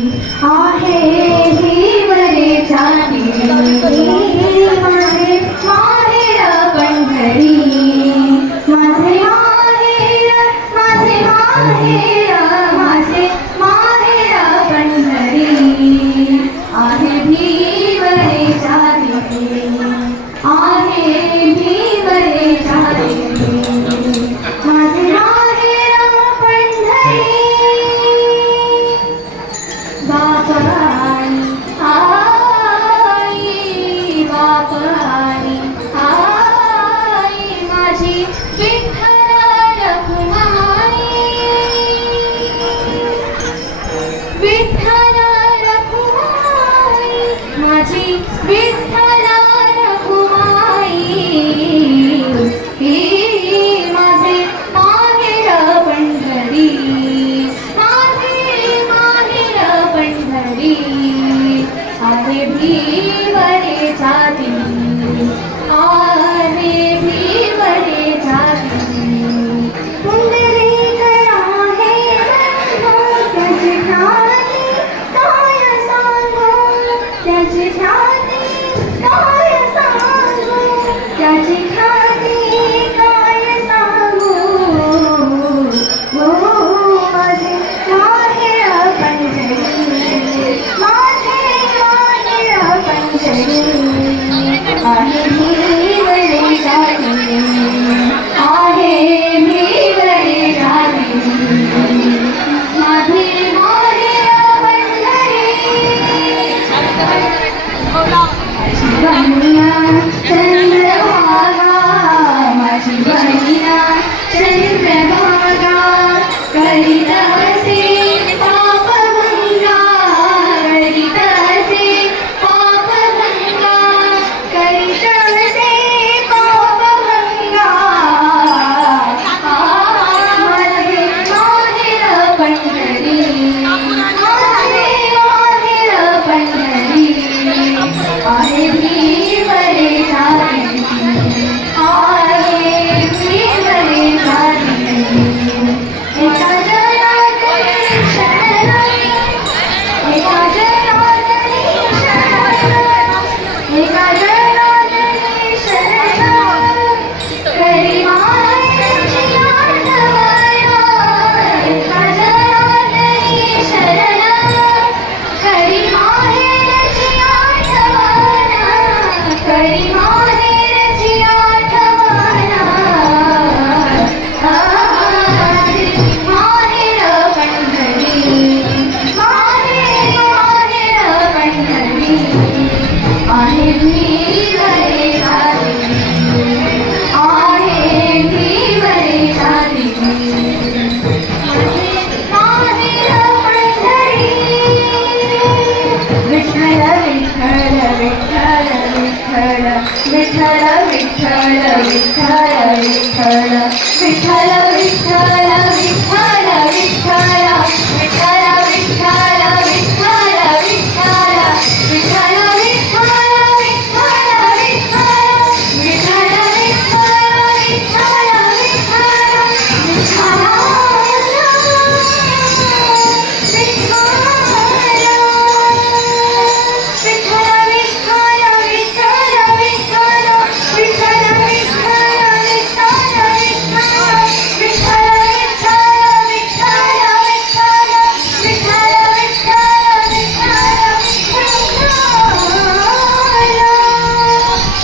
आहे हिवरेच्या दिली माझे माहेर पंढरी माझे माहेर माझे माहेर माझे माहेर पंढरी आहे हिवरेच्या दिली आहे हिवरेच्या दिली माझे माहेर पंढरी बापानी आई बापानी आई माझी विठ्ठल रखुमाई विठ्ठल रखुमाई माझी विठ्ठल रखुमाई ही माझे माहेर पंढरी आहे भिवरेच्या दिली आहे भिवरेच्या दिली पुंडरीकरा हे त्याची ख्याती काय सांगू त्याची ख्याती काय सांगू त्याची ख्याती काय सांगू हो माझे माहेर पंढरी आहे भिवरेच्या दिली आहे भिवरेच्या दिली माझे माहेर पंढरी बहिणा चंद्रभागा माझी बहिणा चंद्रभागा करीत असे पापभंगा करीत असे पापभंगा करीत असे पापभंगा माझे माहेर पंढरी माझे माहेर पंढरी आहे भिवरेच्या दिली आहे भिवरेच्या दिली एका जनार्दनी शरण एका जनार्दनी शरण एका जनार्दनी शरण करी माहेरची आठवण एका जनार्दनी शरण करी माहेरची आठवण करी माहेरची आठवण माहेर पंढरी माहेर पंढरी आहे भिवरेच्या दिली आहे भिवरेच्या दिली माहेर पंढरी विठ्ठल विठ्ठल विठ्ठल विठ्ठल विठ्ठल विठ्ठल विठ्ठल विठ्ठल विठ्ठल